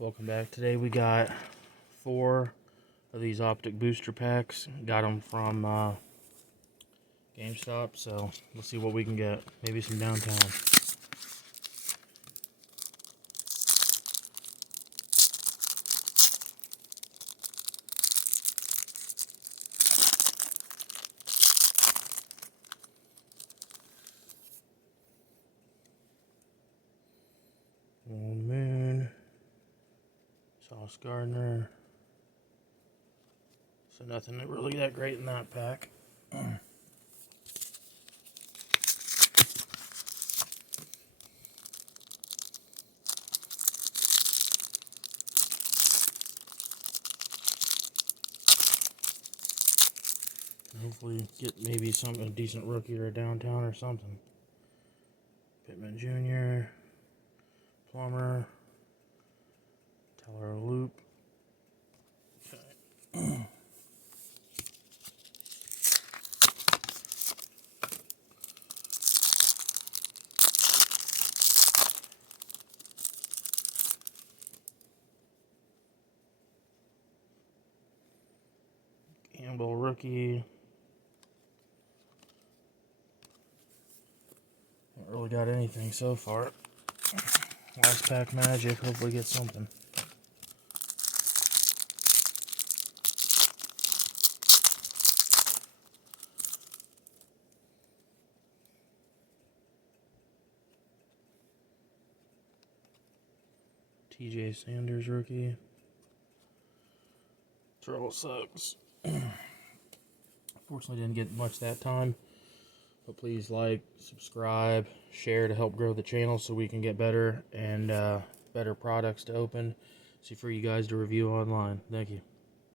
Welcome back. Today we got 4 of these optic booster packs. Got them from GameStop, so we'll see what we can get. Maybe some downtown. Old Moon, Sauce Gardner. So nothing really that great in that pack. Hopefully get maybe a decent rookie or a downtown or something. Pittman Jr., Plummer, Teller Loop. Okay. Campbell rookie. Not really got anything so far. Last pack magic, hopefully get something. TJ Sanders rookie. Terrell Suggs. Unfortunately didn't get much that time. But please like, subscribe, share to help grow the channel so we can get better and better products to open. See for you guys to review online. Thank you.